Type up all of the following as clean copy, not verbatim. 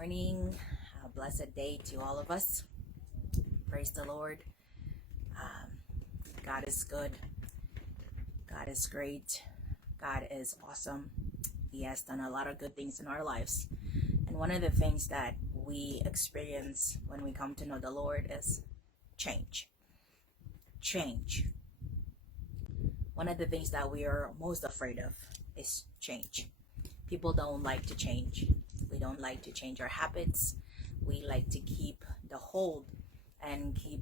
morning. A blessed day to all of us. Praise the Lord. God is good. God is great. God is awesome. He has done a lot of good things in our lives. And one of the things that we experience when we come to know the Lord is change. Change. One of the things that we are most afraid of is change. People don't like to change. We don't like to change our habits. We like to keep the hold and keep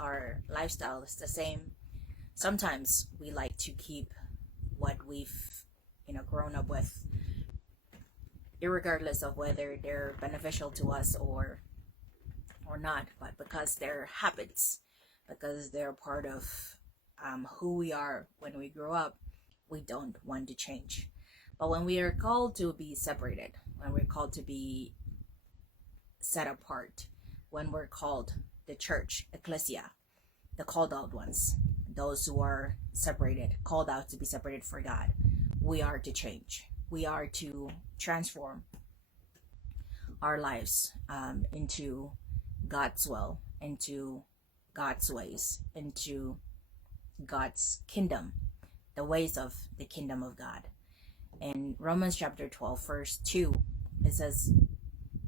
our lifestyles the same. Sometimes we like to keep what we've grown up with, irregardless of whether they're beneficial to us or not, but because they're habits, because they're part of who we are when we grow up, we don't want to change. But when we are called to be separated, when we're called to be set apart, when we're called the church, ecclesia, the called out ones, those who are separated, called out to be separated for God, we are to change. We are to transform our lives into God's will, into God's ways, into God's kingdom, the ways of the kingdom of God. In Romans chapter 12, verse 2, it says,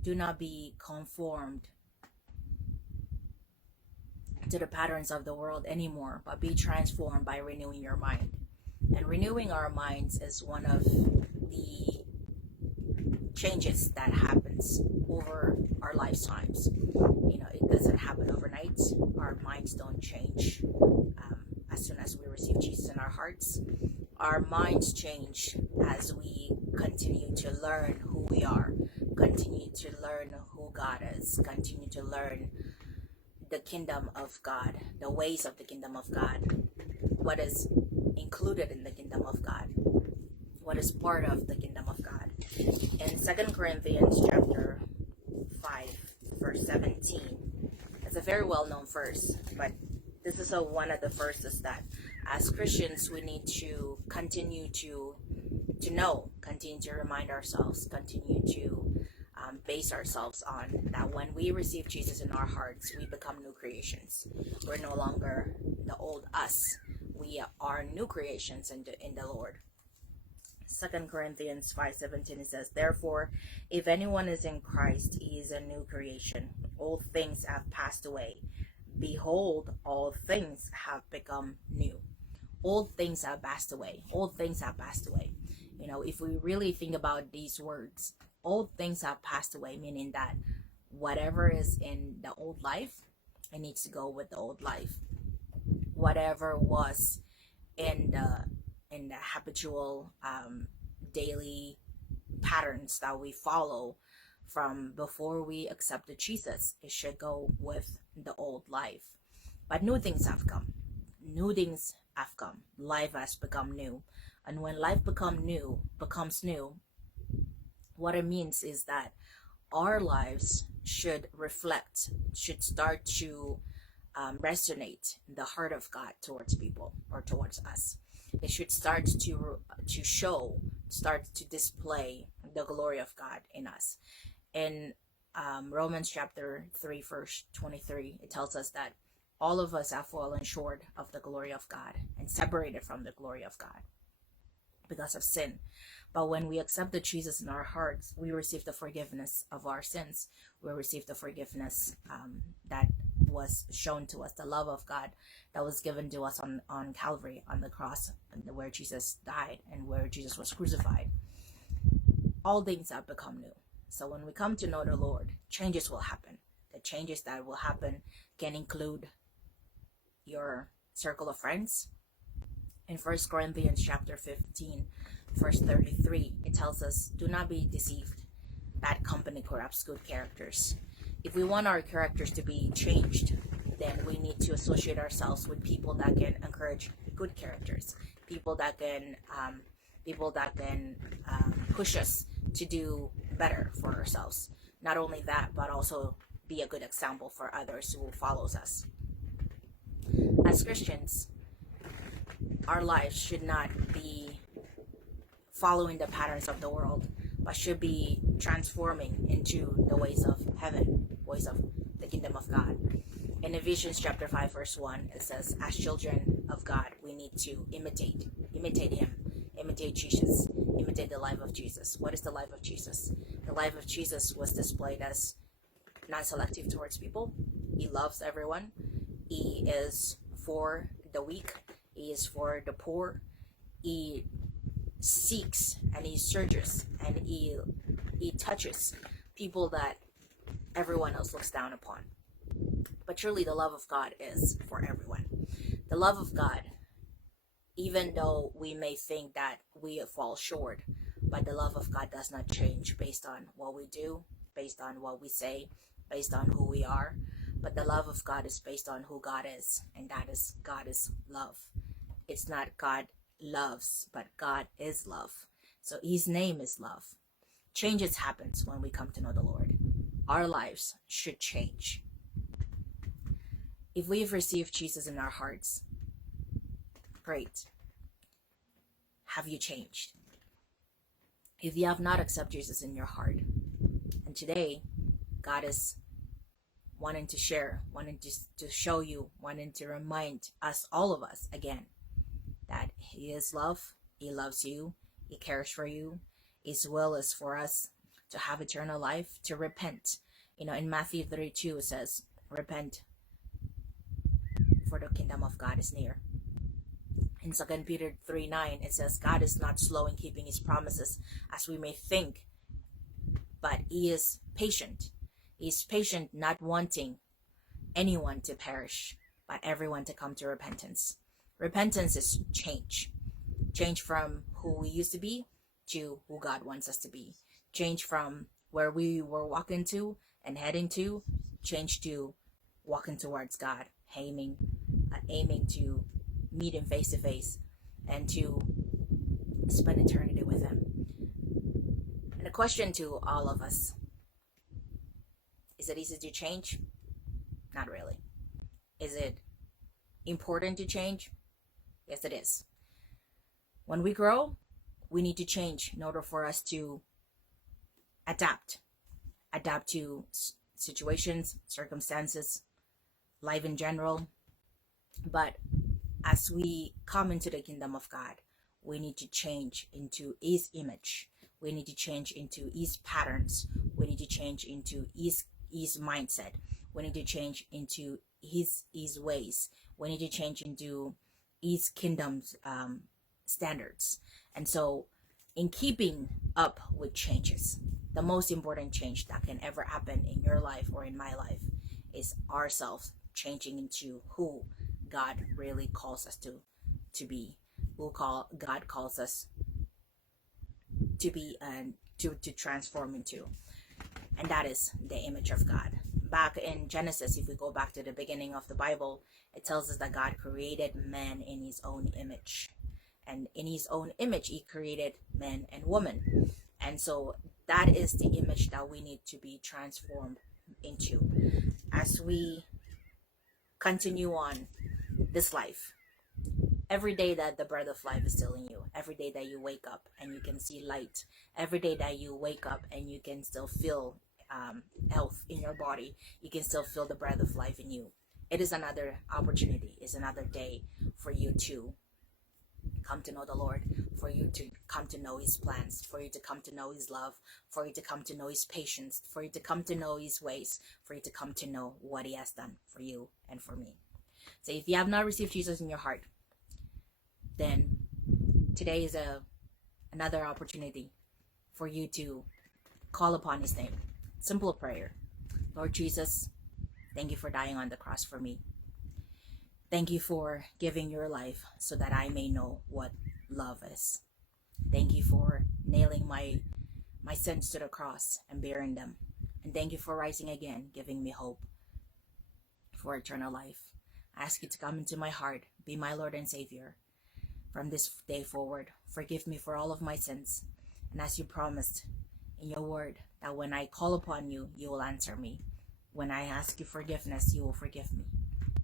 do not be conformed to the patterns of the world anymore, but be transformed by renewing your mind. And renewing our minds is one of the changes that happens over our lifetimes. It doesn't happen overnight. Our minds don't change as soon as we receive Jesus in our hearts. Our minds change as we continue to learn who we are, continue to learn who God is, continue to learn the kingdom of God, the ways of the kingdom of God, what is included in the kingdom of God, what is part of the kingdom of God. In 2 Corinthians chapter 5, verse 17, it's a very well-known verse, but this is one of the verses that as Christians we need to continue to know, continue to remind ourselves, continue to base ourselves on, that when we receive Jesus in our hearts, we become new creations. We're no longer the old us. We are new creations in the Lord. 2 Corinthians 5:17, it says, therefore, if anyone is in Christ, he is a new creation. Old things have passed away. Behold, all things have become new. Old things have passed away. Old things have passed away. If we really think about these words, old things have passed away, meaning that whatever is in the old life, it needs to go with the old life. Whatever was in the habitual daily patterns that we follow from before we accepted Jesus, it should go with the old life. But new things have come. New things have come. Life has become new. And when life becomes new, what it means is that our lives should start to resonate in the heart of God towards people or towards us. It should start to show, start to display the glory of God in us. In Romans chapter 3, verse 23, it tells us that all of us have fallen short of the glory of God and separated from the glory of God because of sin. But when we accepted Jesus in our hearts, we receive the forgiveness of our sins. We receive the forgiveness that was shown to us, the love of God that was given to us on Calvary, on the cross, where Jesus died and where Jesus was crucified. All things have become new. So when we come to know the Lord, changes will happen. The changes that will happen can include your circle of friends. In 1 Corinthians chapter 15, verse 33, it tells us, do not be deceived. Bad company corrupts good characters. If we want our characters to be changed, then we need to associate ourselves with people that can encourage good characters, people that can push us to do better for ourselves. Not only that, but also be a good example for others who follows us. As Christians, our lives should not be following the patterns of the world. but should be transforming into the ways of heaven, ways of the kingdom of God. In Ephesians chapter 5 verse 1, it says, as children of God, we need to imitate him, imitate Jesus, imitate the life of Jesus. What is the life of Jesus? The life of Jesus was displayed as non-selective towards people. He loves everyone. He is for the weak. He is for the poor. He seeks and he searches and he touches people that everyone else looks down upon. But truly the love of God is for everyone. The love of God, even though we may think that we fall short, but the love of God does not change based on what we do, based on what we say, based on who we are. But the love of God is based on who God is, and that is God is love. It's not God loves, but God is love. So his name is love. Changes happens when we come to know the Lord. Our lives should change. If we've received Jesus in our hearts, great. Have you changed? If you have not accepted Jesus in your heart, and today God is wanting to share, wanting to show you, wanting to remind us, all of us again, that he is love. He loves you. He cares for you. His will is for us to have eternal life, to repent. In Matthew 32 it says, repent, for the kingdom of God is near. In 2 Peter 3:9 it says, God is not slow in keeping his promises, as we may think, but he is patient. He is patient, not wanting anyone to perish, but everyone to come to repentance. Repentance is change. Change from who we used to be to who God wants us to be. Change from where we were walking to and heading to, change to walking towards God, aiming to meet him face to face and to spend eternity with him. And a question to all of us, is it easy to change? Not really. Is it important to change? Yes, it is. When we grow, we need to change in order for us to adapt to situations, circumstances, life in general. But as we come into the kingdom of God, we need to change into his image. We need to change into his patterns. We need to change into his mindset. We need to change into his ways. We need to change into his kingdom's standards. And so in keeping up with changes, the most important change that can ever happen in your life or in my life is ourselves changing into who God really calls us to be, God calls us to be and to transform into. And that is the image of God. Back in Genesis, if we go back to the beginning of the Bible, it tells us that God created man in his own image. And in his own image, he created man and woman. And so that is the image that we need to be transformed into as we continue on this life. Every day that the breath of life is still in you, every day that you wake up and you can see light, every day that you wake up and you can still feel health in your body, you can still feel the breath of life in you. It is another opportunity, it's another day for you to come to know the Lord, for you to come to know his plans, for you to come to know his love, for you to come to know his patience, for you to come to know his ways, for you to come to know what he has done for you and for me. So if you have not received Jesus in your heart, then today is another opportunity for you to call upon his name. Simple prayer. Lord Jesus, thank you for dying on the cross for me. Thank you for giving your life so that I may know what love is. Thank you for nailing my sins to the cross and bearing them. And thank you for rising again, giving me hope for eternal life. I ask you to come into my heart, be my Lord and Savior. From this day forward, forgive me for all of my sins. And as you promised in your word, that when I call upon you, you will answer me. When I ask you forgiveness, you will forgive me.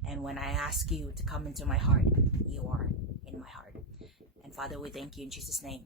And when I ask you to come into my heart, you are in my heart. And Father, we thank you in Jesus' name.